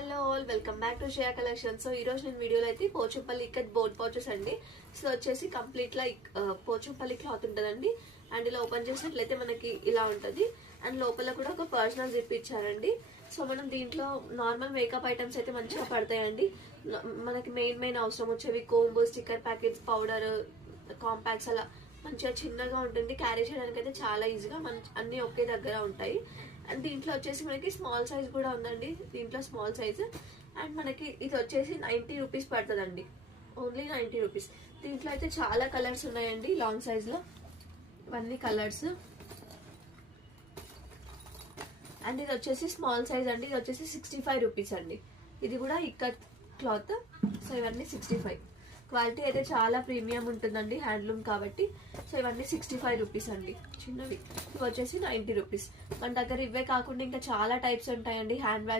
Hello all, welcome back to Shreya collection. So ఈ రోజు నేను వీడియోలో అయితే పోచంపల్లి ఇక్కత్ బోట్ పౌచెస్ అండి. సో వచ్చేసి కంప్లీట్ లా పోచంపల్లి క్లాత్ ఉంటుందండి. అండ్ ఇలా ఓపెన్ చేసినట్లయితే మనకి ఇలా ఉంటుంది. అండ్ లోపల కూడా ఒక పర్సనల్ జిప్ ఇచ్చారండి. సో మనం దీంట్లో నార్మల్ మేకప్ ఐటమ్స్ అయితే మంచిగా పడతాయండి. మనకి మెయిన్ అవసరం వచ్చేవి combo, sticker packets, powder, compacts అలా మంచిగా చిన్నగా ఉంటుంది. క్యారీ చేయడానికి అయితే చాలా ఈజీగా అన్ని ఒకే దగ్గర ఉంటాయి. అండ్ దీంట్లో వచ్చేసి మనకి స్మాల్ సైజ్ కూడా ఉందండి. దీంట్లో స్మాల్ సైజ్. అండ్ మనకి ఇది వచ్చేసి 90 రూపీస్ పడుతుందండి. Only 90 rupees. దీంట్లో అయితే చాలా కలర్స్ ఉన్నాయండి. లాంగ్ సైజ్ లో ఇవన్నీ కలర్స్. అండ్ ఇది వచ్చేసి స్మాల్ సైజ్ అండి. ఇది వచ్చేసి 65 రూపీస్ అండి. ఇది కూడా ఇక్కత్ క్లాత్. సో ఇవన్నీ 65. క్వాలిటీ అయితే చాలా ప్రీమియం ఉంటుందండి, హ్యాండ్లూమ్ కాబట్టి. సో ఇవన్నీ 65 రూపీస్ అండి చిన్నవి. ఇవి వచ్చేసి 90 రూపీస్. మన దగ్గర ఇవే కాకుండా ఇంకా చాలా టైప్స్ ఉంటాయండి. Hand bag